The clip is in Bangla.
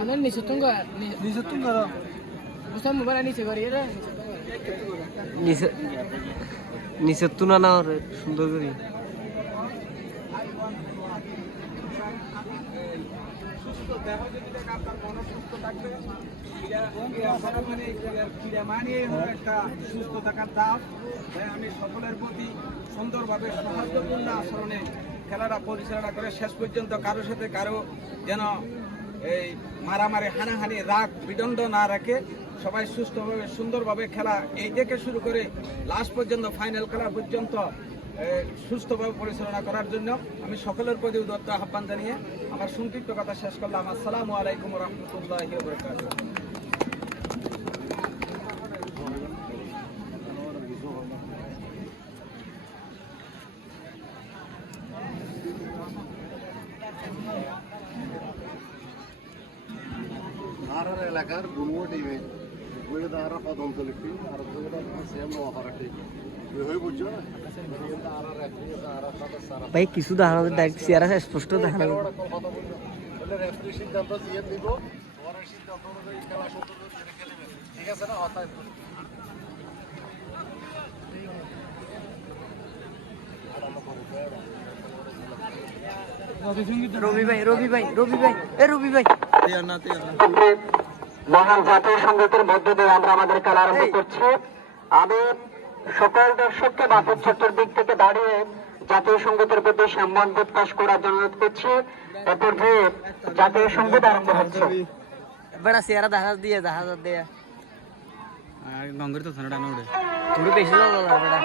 আমার নিচে তুঙ্গা বুঝতাম মোবাইল নিচে করি রে নিচে নিচে তুনা না ওরে সুন্দর করে আমি সকলের প্রতি সুন্দরভাবে সৌহার্দ্যপূর্ণ আচরণে খেলাটা পরিচালনা করে শেষ পর্যন্ত কারোর সাথে কারো যেন এই মারামারি হানাহানি রাগ বিদণ্ড না রাখে সবাই সুস্থভাবে সুন্দরভাবে খেলা এই থেকে শুরু করে লাস্ট পর্যন্ত ফাইনাল খেলা পর্যন্ত সুস্থভাবে পরিচালনা করার জন্য আমি সকলের প্রতি উদাত্ত আহ্বান জানিয়ে আমার সংক্ষিপ্ত কথা শেষ করলাম। আসসালামু আলাইকুম রহমতুল্লাহি ওয়া বারাকাতুহু। এলাকার দুনো টিমে তারা পদন্তলিক টিম আর সেম নোয়াপাড়া টিম হয়ে বুঝছো না ভাই কিছু দেখানো ডাইরেক্ট চেহারা স্পষ্ট দেখানো রেফারি সিদ্ধান্ত দিয়ে দিব তোমার সিদ্ধান্ত অনুযায়ী খেলা সুন্দর করে খেলবে ঠিক আছে না হতায় রবি ভাই মহান জাতীয় সংগীতের মধ্য দিয়ে আমরা আমাদের খেলা আরম্ভ করছি। আমি সকল দর্শককে বাপুর চত্বর দিক থেকে দাঁড়িয়ে জাতীয় সংগীতের প্রতি সম্মান প্রকাশ করার জন্য অনুরোধ করছি। এরপর যে জাতীয় সংগীত আরম্ভ হচ্ছে। বেড়া চেহারা দেখা দিয়ে জাহাজ দিয়ে গঙ্গের তো ঠান্ডা না তুমি বেশি বেড়া